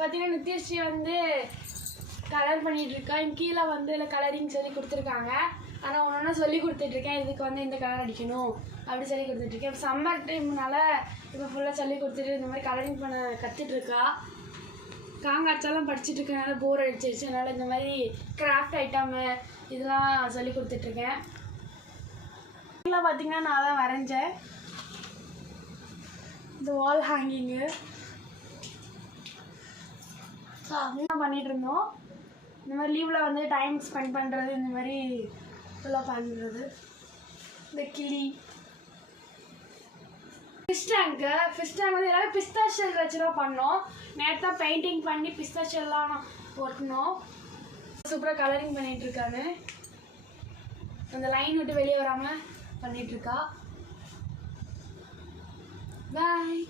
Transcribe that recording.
பார்த்தீங்கன்னா நித்யஸ்ரீ வந்து கலர் பண்ணிட்டு இருக்கேன் கீழே வந்து இல்லை கலரிங் சொல்லி கொடுத்துருக்காங்க. ஆனால் ஒன்று சொல்லி கொடுத்துட்ருக்கேன். இதுக்கு வந்து இந்த கலர் அடிக்கணும். அப்படி சொல்லி கொடுத்துட்ருக்கேன். சம்மர் டைம்னால இப்போ ஃபுல்லாக சொல்லி கொடுத்துட்டு இந்த மாதிரி கலரிங் பண்ண கற்றுட்ருக்கா காங்காச்சாலாம் படிச்சுட்டு இருக்கனால போர் அடிச்சிருச்சு. அதனால் இந்த மாதிரி கிராஃப்ட் ஐட்டமு இதெல்லாம் சொல்லி கொடுத்துட்ருக்கேன். இதெல்லாம் பார்த்தீங்கன்னா நான் தான் வரைஞ்சேன். இந்த வால் ஹேங்கிங்கு என்ன பண்ணிட்டு இருந்தோம் இந்த மாதிரி லீவில் வந்து டைம் ஸ்பெண்ட் பண்ணுறது இந்த மாதிரி ஃபுல்லாக பண்ணுறது இந்த கிளி. ஃபிஷ் டேங்க்கு ஃபிஷ் டேங்க் வந்து எல்லாமே பிஸ்தா ஷெல் வச்சு தான் பண்ணோம். நேற்று தான் பெயிண்டிங் பண்ணி பிஸ்தா ஷெல்லாம் ஒட்டினோம். சூப்பராக கலரிங் பண்ணிட்டு இருக்காங்க. அந்த லைன் விட்டு வெளியே வராமல் பண்ணிட்டு இருக்கா. பாய்